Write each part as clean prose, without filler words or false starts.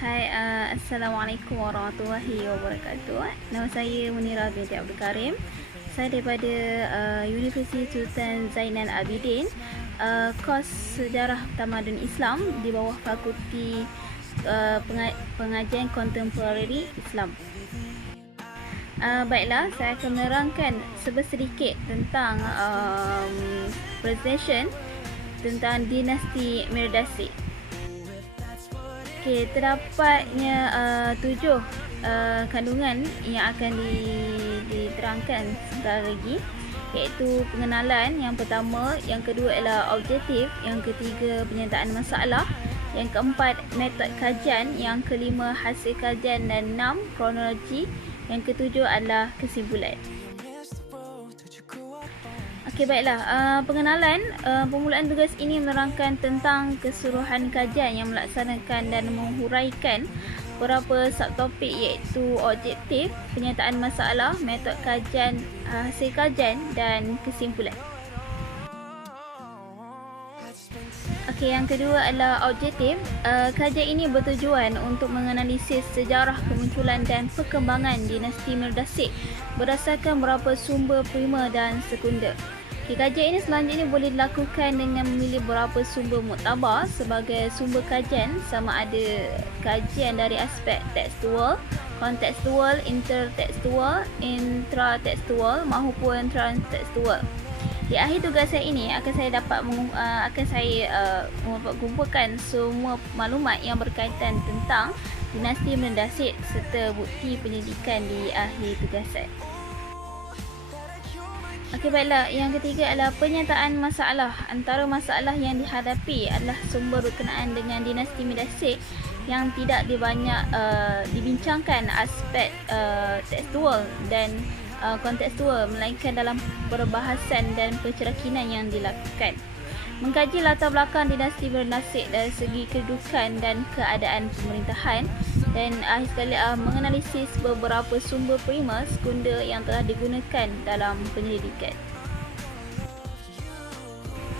Hai, Assalamualaikum warahmatullahi wabarakatuh. Nama saya Munirah binti Abdul Karim. Saya daripada Universiti Sultan Zainal Abidin, kos Sejarah Tamadun Islam di bawah Fakulti Pengajian Kontemporari Islam. Baiklah, saya akan menerangkan sedikit tentang presentation tentang dinasti Mirdasi. Okey, terdapatnya 7 kandungan yang akan diterangkan sebentar lagi, iaitu pengenalan yang pertama, yang kedua adalah objektif, yang ketiga penyertaan masalah, yang keempat metod kajian, yang kelima hasil kajian, dan 6 kronologi, yang ketujuh adalah kesimpulan. Okey, baiklah. Pengenalan, permulaan tugas ini menerangkan tentang keseluruhan kajian yang melaksanakan dan menghuraikan beberapa subtopik, iaitu objektif, penyertaan masalah, metod kajian, hasil kajian, dan kesimpulan. Okey, yang kedua adalah objektif. Kajian ini bertujuan untuk menganalisis sejarah kemunculan dan perkembangan dinasti Mirdasi berdasarkan beberapa sumber primer dan sekunder. Kajian ini selanjutnya boleh dilakukan dengan memilih beberapa sumber muktabar sebagai sumber kajian, sama ada kajian dari aspek tekstual, kontekstual, intertekstual, intratekstual maupun transtekstual. Di akhir tugas saya ini akan saya kumpulkan semua maklumat yang berkaitan tentang dinasti Mirdasi serta bukti penyelidikan di akhir tugas saya. Okey, baiklah. Yang ketiga adalah penyataan masalah. Antara masalah yang dihadapi adalah sumber berkenaan dengan dinasti Mirdasi yang tidak dibanyak dibincangkan aspek tekstual dan kontekstual, melainkan dalam perbahasan dan pencerakinan yang dilakukan. Mengkaji latar belakang dinasti Mirdasi dari segi kedudukan dan keadaan pemerintahan, dan akhir sekali menganalisis beberapa sumber primer sekunder yang telah digunakan dalam penyelidikan.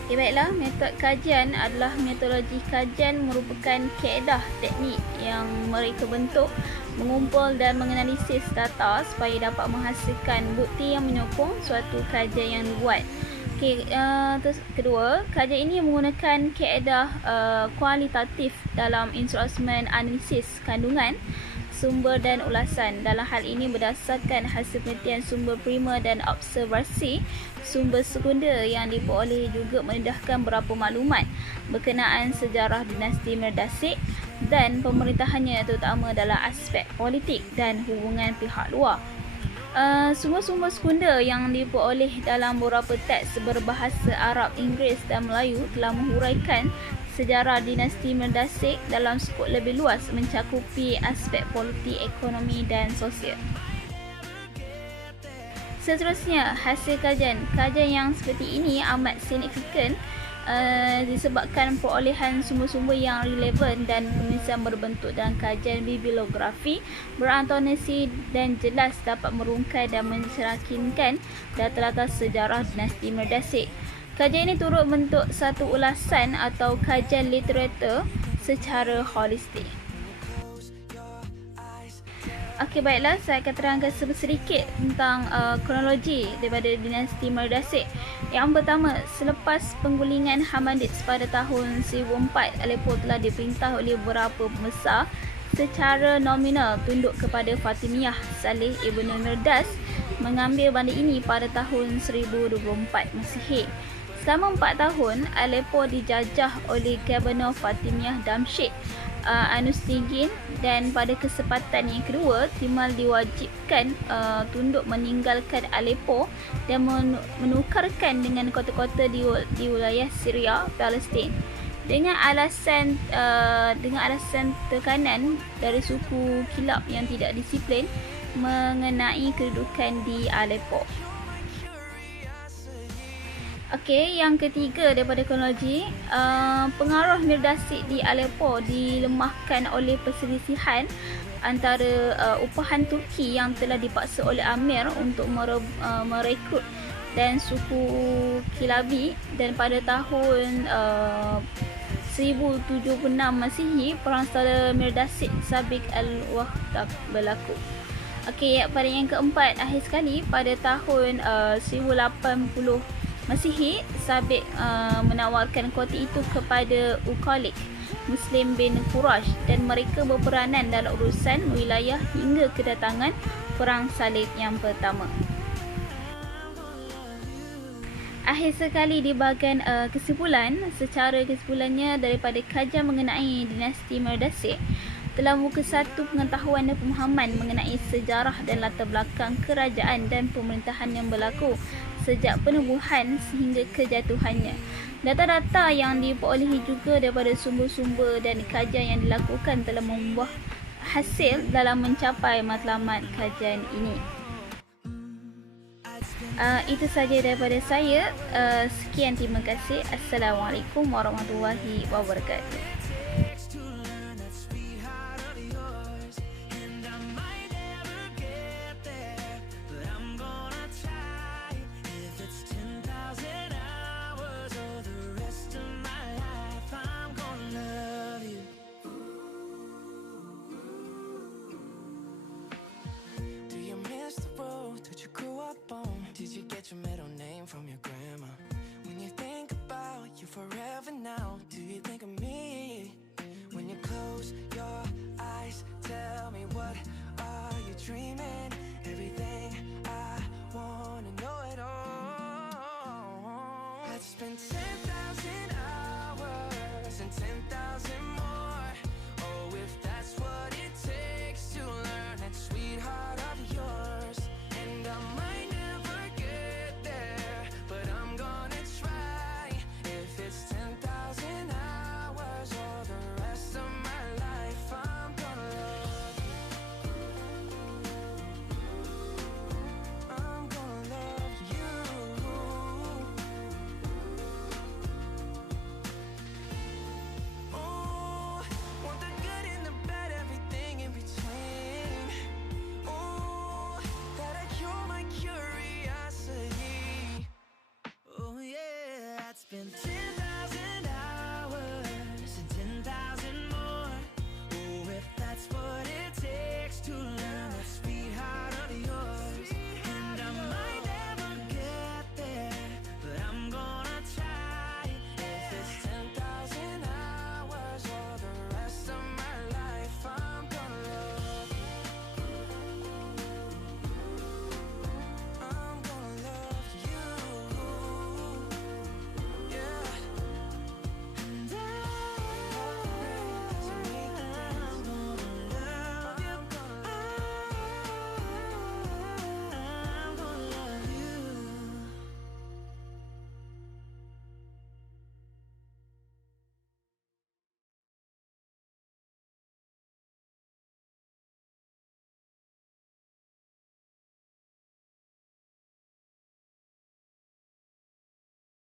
Okay, baiklah. Metod kajian adalah metodologi kajian merupakan kaedah teknik yang mereka bentuk, mengumpul dan menganalisis data supaya dapat menghasilkan bukti yang menyokong suatu kajian yang dibuat. Okay, terus kedua, kajian ini menggunakan kaedah kualitatif dalam instrumen analisis kandungan, sumber dan ulasan. Dalam hal ini berdasarkan hasil penelitian sumber primer dan observasi sumber sekunder yang diperoleh, juga mendedahkan beberapa maklumat berkenaan sejarah dinasti Mirdasi dan pemerintahannya, terutama dalam aspek politik dan hubungan pihak luar. Sumber-sumber sekunder yang diperoleh dalam beberapa teks berbahasa Arab, Inggeris dan Melayu telah menghuraikan sejarah dinasti Mirdasi dalam skop lebih luas, mencakupi aspek politik, ekonomi dan sosial. Seterusnya, hasil kajian. Kajian yang seperti ini amat signifikan disebabkan perolehan sumber-sumber yang relevan dan penulisan berbentuk dalam kajian bibliografi berantonasi dan jelas dapat merungkai dan mencerakinkan data-data sejarah dinasti Mirdasi. Kajian ini turut bentuk satu ulasan atau kajian literatur secara holistik. Okey, baiklah, saya akan terangkan sedikit tentang kronologi daripada dinasti Mirdasi. Yang pertama, selepas penggulingan Hamadids pada tahun 1004, Aleppo telah diperintah oleh beberapa pembesar secara nominal tunduk kepada Fatimiyah. Saleh Ibn Mirdas mengambil bandar ini pada tahun 1024 Masihi. Selama 4 tahun, Aleppo dijajah oleh Gubernur Fatimiyah Damsyik Anustigin, dan pada kesempatan yang kedua, Timur diwajibkan tunduk meninggalkan Aleppo dan menukarkan dengan kota-kota di wilayah Syria, Palestin, dengan alasan tekanan dari suku Kilab yang tidak disiplin mengenai kedudukan di Aleppo. Okey, yang ketiga daripada kronologi, pengaruh Mirdasi di Aleppo dilemahkan oleh perselisihan antara upahan Turki yang telah dipaksa oleh Amir untuk merekrut dan suku Kilabi, dan pada tahun 1076 Masihi, perang saudara Mirdasit Sabik Al-Wahtab berlaku. Okey, pada yang keempat, akhir sekali pada tahun 1080 Masihi, Sabik menawarkan kuarti itu kepada Uqalik Muslim bin Qurash dan mereka berperanan dalam urusan wilayah hingga kedatangan Perang Salib yang pertama. Akhir sekali di bahagian kesimpulan, secara kesimpulannya daripada kajian mengenai dinasti Mirdasit, dalam muka satu pengetahuan dan pemahaman mengenai sejarah dan latar belakang kerajaan dan pemerintahan yang berlaku sejak penubuhan sehingga kejatuhannya. Data-data yang diperolehi juga daripada sumber-sumber dan kajian yang dilakukan telah membuah hasil dalam mencapai matlamat kajian ini. Itu saja daripada saya. Sekian, terima kasih. Assalamualaikum warahmatullahi wabarakatuh.